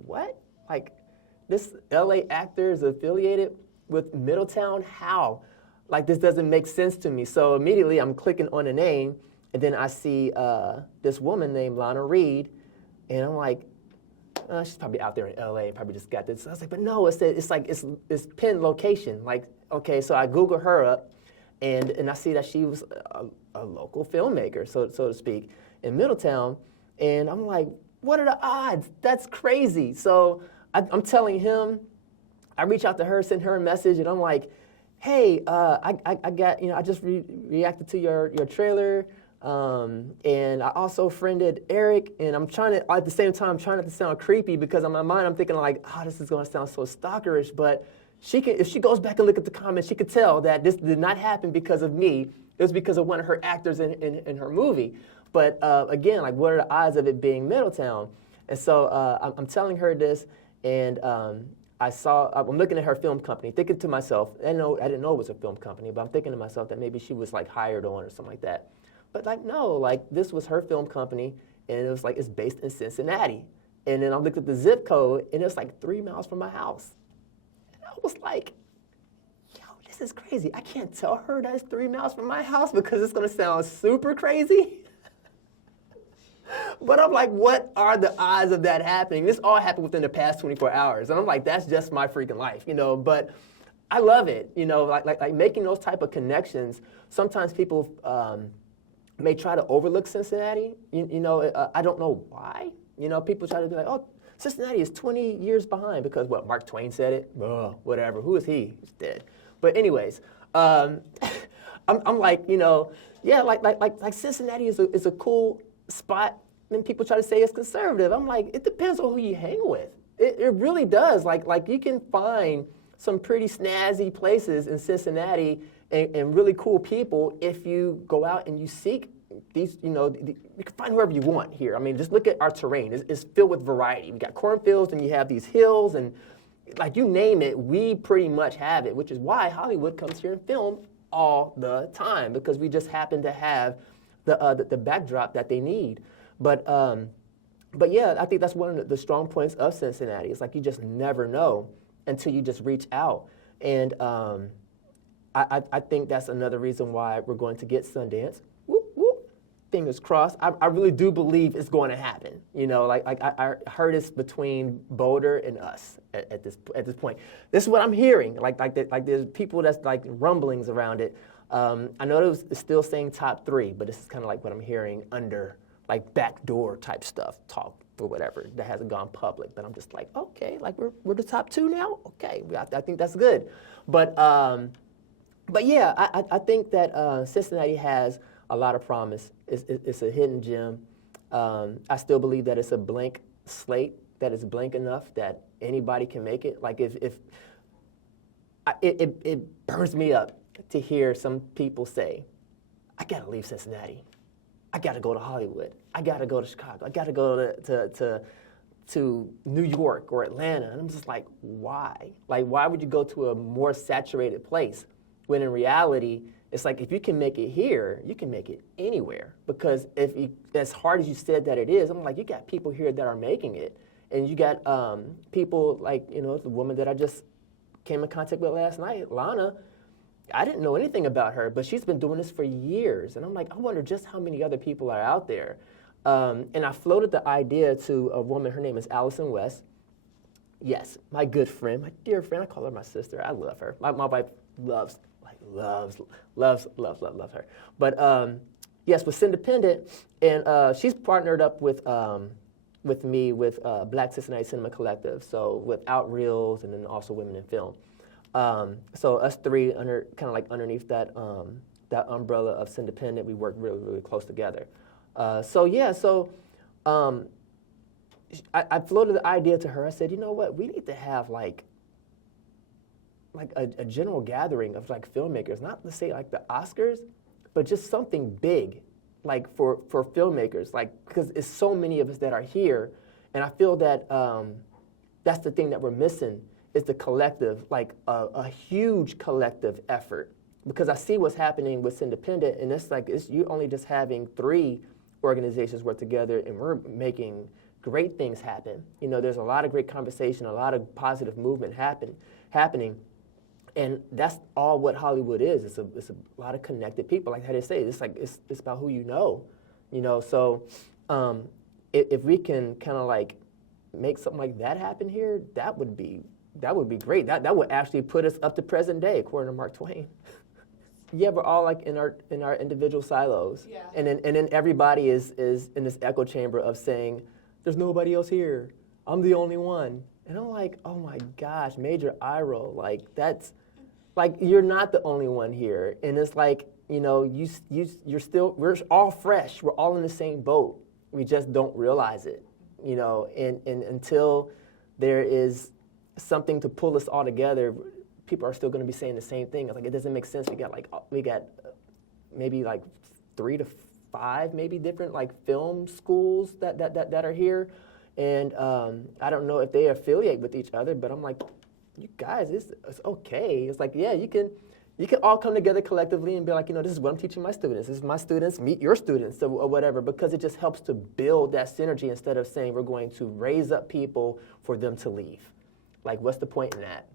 what? Like, this LA actor is affiliated with Middletown? How? Like, this doesn't make sense to me. So immediately I'm clicking on the name, and then I see this woman named Lana Reed, and I'm like, she's probably out there in LA, probably just got this. I was like, but no, it's pinned location. Like, okay, so I Google her up, and I see that she was a local filmmaker, so to speak, in Middletown, and I'm like, what are the odds? That's crazy. So I'm telling him, I reach out to her, send her a message, and I'm like, hey, I got, I just reacted to your trailer. And I also friended Eric, and I'm trying to, at the same time, trying not to sound creepy, because in my mind I'm thinking like, this is going to sound so stalkerish, but if she goes back and look at the comments, she could tell that this did not happen because of me. It was because of one of her actors in her movie. But again, like, what are the odds of it being Middletown? And so I'm telling her this, and I'm looking at her film company, thinking to myself, I didn't know it was a film company, but I'm thinking to myself that maybe she was like hired on or something like that. But like, no, like, this was her film company, and it was like, it's based in Cincinnati. And then I looked at the zip code, and it's like 3 miles from my house. And I was like, yo, this is crazy. I can't tell her that it's 3 miles from my house because it's gonna sound super crazy. But I'm like, what are the odds of that happening? This all happened within the past 24 hours. And I'm like, that's just my freaking life, But I love it, like making those type of connections. Sometimes people may try to overlook Cincinnati. I don't know why. People try to be like, oh, Cincinnati is 20 years behind because what, Mark Twain said it? Whatever. Who is he? He's dead. But anyways, I'm like, yeah, like Cincinnati is a cool spot. And people try to say it's conservative. I'm like, it depends on who you hang with. It really does. Like you can find some pretty snazzy places in Cincinnati and really cool people if you go out and you seek these, you can find whoever you want here. I mean, just look at our terrain. It's filled with variety. We got cornfields, and you have these hills, and like, you name it, we pretty much have it, which is why Hollywood comes here and film all the time, because we just happen to have the backdrop that they need. But yeah, I think that's one of the strong points of Cincinnati. It's like, you just never know until you just reach out. And I think that's another reason why we're going to get Sundance. Whoop, whoop. Fingers crossed. I really do believe it's going to happen. I heard it's between Boulder and us at this point. This is what I'm hearing. Like there's people that's like rumblings around it. I know it's still saying top 3, but this is kind of like what I'm hearing under like backdoor type stuff, talk or whatever that hasn't gone public. But I'm just like, okay, like we're the top 2 now. Okay, I think that's good. But yeah, I think that Cincinnati has a lot of promise. It's a hidden gem. I still believe that it's a blank slate, that is blank enough that anybody can make it. Like it burns me up to hear some people say, I gotta leave Cincinnati. I gotta go to Hollywood. I gotta go to Chicago. I gotta go to New York or Atlanta. And I'm just like, why? Like, why would you go to a more saturated place when in reality, it's like if you can make it here, you can make it anywhere. Because as hard as you said that it is, I'm like, you got people here that are making it. And you got people like, the woman that I just came in contact with last night, Lana. I didn't know anything about her, but she's been doing this for years. And I'm like, I wonder just how many other people are out there. And I floated the idea to a woman, her name is Allison West. Yes, my good friend, my dear friend. I call her my sister. I love her. My wife loves her. But yes, with Independent, and she's partnered up with me with Black Cincinnati Cinema Collective, so with Out Reels and then also Women in Film. So us 3 underneath that umbrella of Independent, we work really, really close together. I floated the idea to her. I said, you know what, we need to have like a general gathering of like filmmakers, not to say like the Oscars, but just something big, like for filmmakers, like because it's so many of us that are here, and I feel that that's the thing that we're missing is the collective, like a huge collective effort. Because I see what's happening with Independent, and it's you only just having 3 organizations work together, and we're making great things happen. There's a lot of great conversation, a lot of positive movement happening, and that's all what Hollywood is. It's a lot of connected people, like how they say. It's about who you know. So if we can kind of like make something like that happen here, that would be great. That would actually put us up to present day, according to Mark Twain. Yeah, we're all like in our individual silos, yeah. and then everybody is in this echo chamber of saying, "There's nobody else here. I'm the only one." And I'm like, "Oh my gosh, major eye roll! Like that's like you're not the only one here." And it's like you're still we're all fresh. We're all in the same boat. We just don't realize it, And until there is something to pull us all together, people are still going to be saying the same thing. It's like it doesn't make sense. We got maybe like 3 to 5 maybe different like film schools that are here, and I don't know if they affiliate with each other, but I'm like, you guys, it's okay. It's like, yeah, you can all come together collectively and be like, this is what I'm teaching my students. This is my students, meet your students, or whatever, because it just helps to build that synergy instead of saying we're going to raise up people for them to leave. Like, what's the point in that?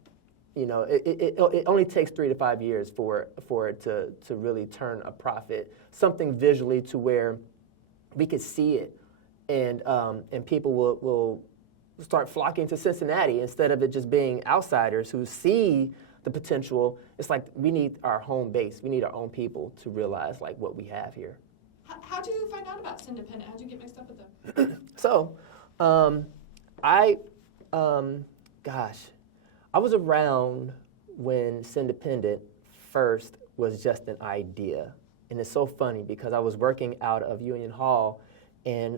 It only takes 3 to 5 years for it to really turn a profit, something visually to where we could see it, and people will start flocking to Cincinnati instead of it just being outsiders who see the potential. It's like we need our home base. We need our own people to realize like what we have here. How'd you find out about Independent? How'd you get mixed up with them? So, I was around when Independent first was just an idea. And it's so funny because I was working out of Union Hall and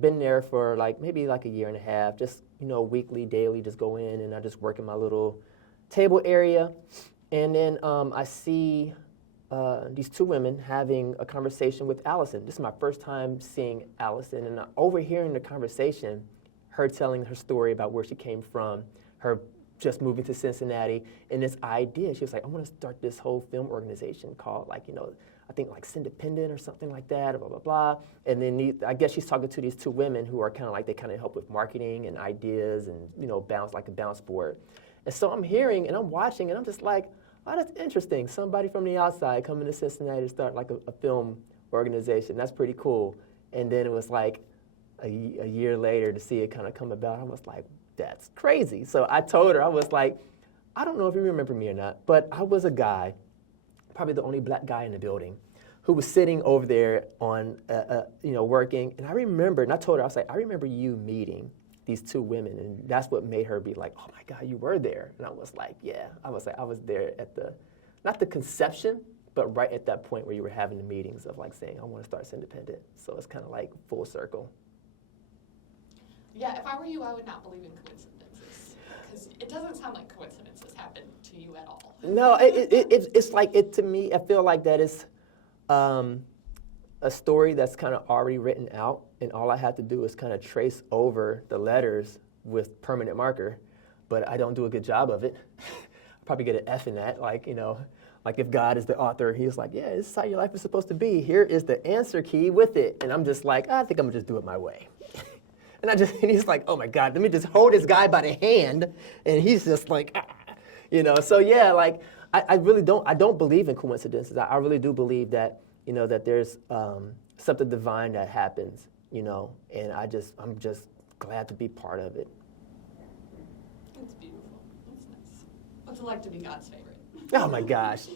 been there for maybe a year and a half, just, weekly, daily, just go in and I just work in my little table area. And then I see these 2 women having a conversation with Allison. This is my first time seeing Allison, and overhearing the conversation, her telling her story about where she came from, her just moving to Cincinnati, and this idea. She was like, I want to start this whole film organization called, I think Independent or something like that, blah, blah, blah. And then I guess she's talking to these 2 women who are they kind of help with marketing and ideas and, bounce like a bounce board. And so I'm hearing and I'm watching and I'm just like, oh, that's interesting. Somebody from the outside coming to Cincinnati to start a film organization. That's pretty cool. And then it was a year later to see it kind of come about. I was like, that's crazy. So I told her, I was like, I don't know if you remember me or not, but I was a guy, probably the only black guy in the building, who was sitting over there on, working. And I remember, and I told her, I was like, I remember you meeting these two women, and that's what made her be like, oh my God, you were there. And I was like, yeah. I was there at not the conception, but right at that point where you were having the meetings of like saying, I want to start this independent. So it's kind of like full circle. Yeah, if I were you, I would not believe in coincidences, because it doesn't sound like coincidences happen to you at all. No, it's like, to me, I feel like that is a story that's kind of already written out, and all I have to do is kind of trace over the letters with permanent marker, but I don't do a good job of it. I probably get an F in that, like if God is the author, he's like, yeah, this is how your life is supposed to be. Here is the answer key with it. And I'm just like, I think I'm gonna just do it my way. And he's like, oh my God, let me just hold this guy by the hand. And he's just like, so yeah, like, I really don't believe in coincidences. I really do believe that, that there's something divine that happens, and I'm just glad to be part of it. That's beautiful. That's nice. What's it like to be God's favorite? Oh my gosh.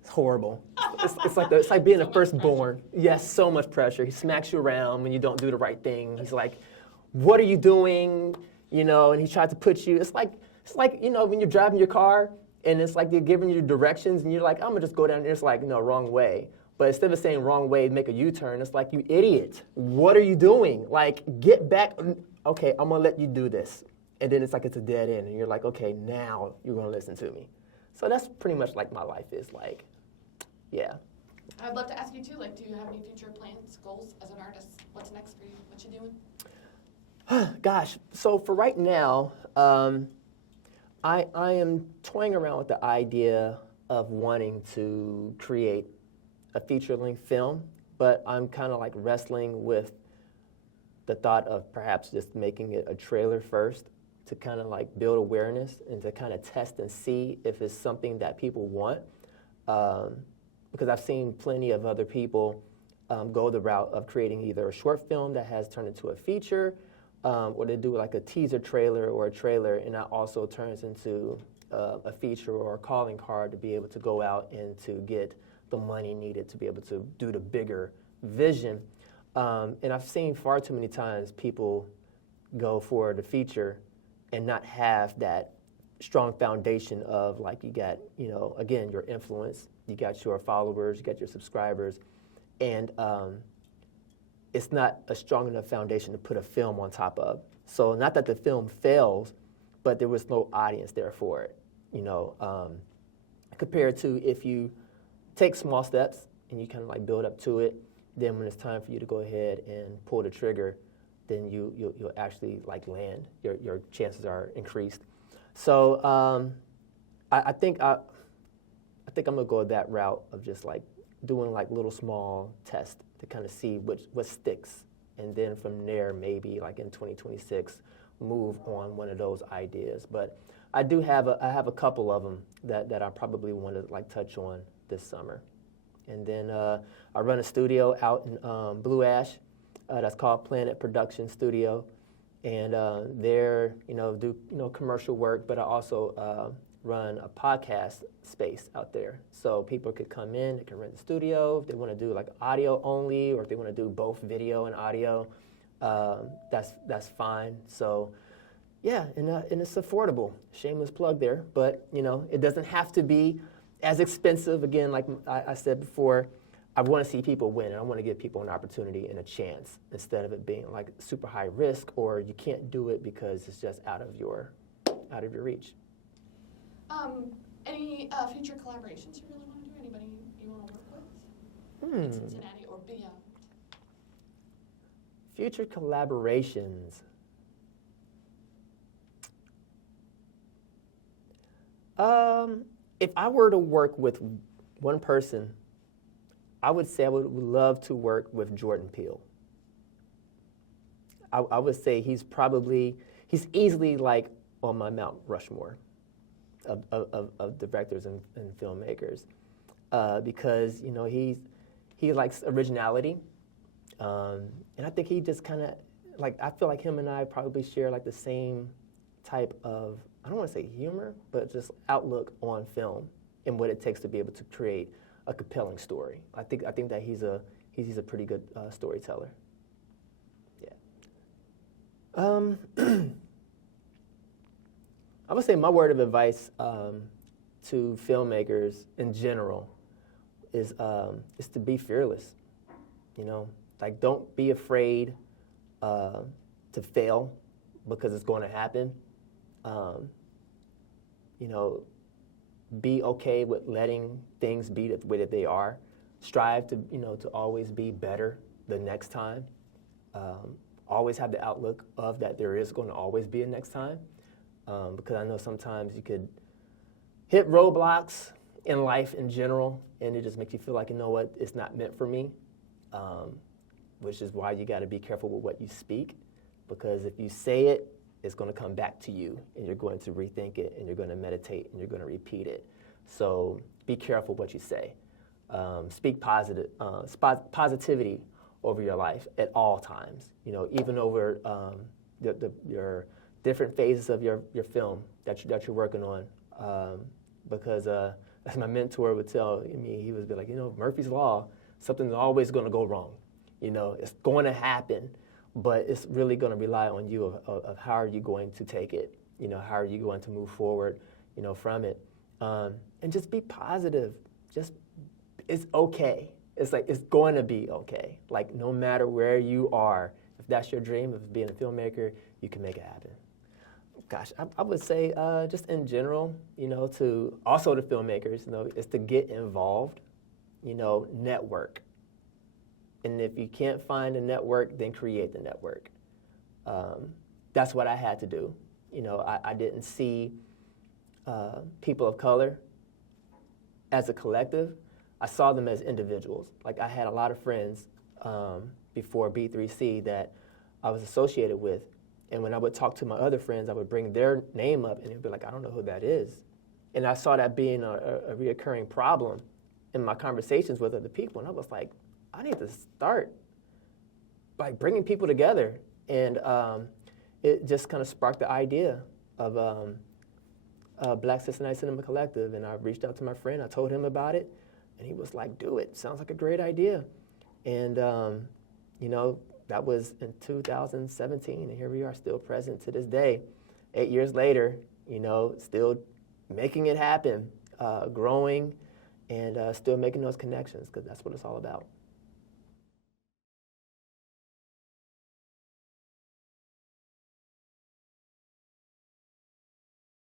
It's horrible. It's like being the firstborn. Yes, so much pressure. He smacks you around when you don't do the right thing. He's like, what are you doing? And he tries to put you, it's like, when you're driving your car and it's like they're giving you directions and you're like, I'm gonna just go down there. It's like, no, wrong way. But instead of saying wrong way, make a U-turn, it's like, you idiot. What are you doing? Like, get back. Okay, I'm gonna let you do this. And then it's like it's a dead end and you're like, okay, now you're gonna listen to me. So that's pretty much like my life is like, yeah. I'd love to ask you too, like, do you have any future plans, goals as an artist? What's next for you? What you doing? Gosh, so for right now, I am toying around with the idea of wanting to create a feature-length film, but I'm kind of like wrestling with the thought of perhaps just making it a trailer first to kind of like build awareness and to kind of test and see if it's something that people want. Because I've seen plenty of other people go the route of creating either a short film that has turned into a feature, or they do like a teaser trailer or a trailer, and that also turns into a feature or a calling card to be able to go out and to get the money needed to be able to do the bigger vision. And I've seen far too many times people go for the feature and not have that strong foundation of like you got, again, your influence, you got your followers, you got your subscribers, and it's not a strong enough foundation to put a film on top of. So not that the film fails, but there was no audience there for it, compared to if you take small steps and you kind of like build up to it, then when it's time for you to go ahead and pull the trigger, then you'll actually like land. Your chances are increased. So I think I'm gonna go that route of just like doing like little small tests to kind of see what sticks, and then from there maybe like in 2026 move on one of those ideas. But I have a couple of them that I probably want to like touch on this summer, and then I run a studio out in Blue Ash. That's called Planet Production Studio, and there, do commercial work, but I also run a podcast space out there. So people could come in, they can rent the studio. If they want to do like audio only, or if they want to do both video and audio, that's fine. So yeah, and it's affordable. Shameless plug there, but it doesn't have to be as expensive. Again, like I said before, I want to see people win, and I want to give people an opportunity and a chance instead of it being like super high risk or you can't do it because it's just out of your reach. Any future collaborations you really want to do? Anybody you want to work with in Cincinnati or beyond? Future collaborations. If I were to work with one person, I would say I would love to work with Jordan Peele. I would say he's easily like on my Mount Rushmore of directors and filmmakers, because he likes originality, and I think he just kind of like, I feel like him and I probably share like the same type of, I don't want to say humor, but just outlook on film. and what it takes to be able to create a compelling story. I think that he's a pretty good storyteller. Yeah. I would say my word of advice to filmmakers in general is to be fearless. You know, like, don't be afraid to fail, because it's going to happen. You know, be okay with letting things be the way that they are. Strive to, you know, to always be better the next time. Always have the outlook of that there is going to always be a next time. Because I know sometimes you could hit roadblocks in life in general, and it just makes you feel like, you know what, it's not meant for me, which is why you got to be careful with what you speak, because if you say it, it's going to come back to you, and you're going to rethink it, and you're going to meditate, and you're going to repeat it. So be careful what you say. Speak positivity over your life at all times, you know, even over your different phases of your film that you're working on, because as my mentor would tell me, he would be like, you know, Murphy's Law, something's always going to go wrong. You know, it's going to happen, but it's really going to rely on you of how are you going to take it, you know, how are you going to move forward, you know, from it, and just be positive. Just, it's okay. It's like, it's going to be okay. Like, no matter where you are, if that's your dream of being a filmmaker, you can make it happen. Gosh, I would say just in general, you know, to also the filmmakers, you know, is to get involved, you know, network. And if you can't find a network, then create the network. That's what I had to do. You know, I didn't see people of color as a collective. I saw them as individuals. Like, I had a lot of friends before B3C that I was associated with. And when I would talk to my other friends, I would bring their name up, and they'd be like, I don't know who that is. And I saw that being a reoccurring problem in my conversations with other people. And I was like, I need to start, like, bringing people together. And it just kind of sparked the idea of Black Cincinnati Cinema Collective. And I reached out to my friend. I told him about it. And he was like, do it. Sounds like a great idea. And, you know, that was in 2017, and here we are, still present to this day. 8 years later, you know, still making it happen, growing, and still making those connections, because that's what it's all about.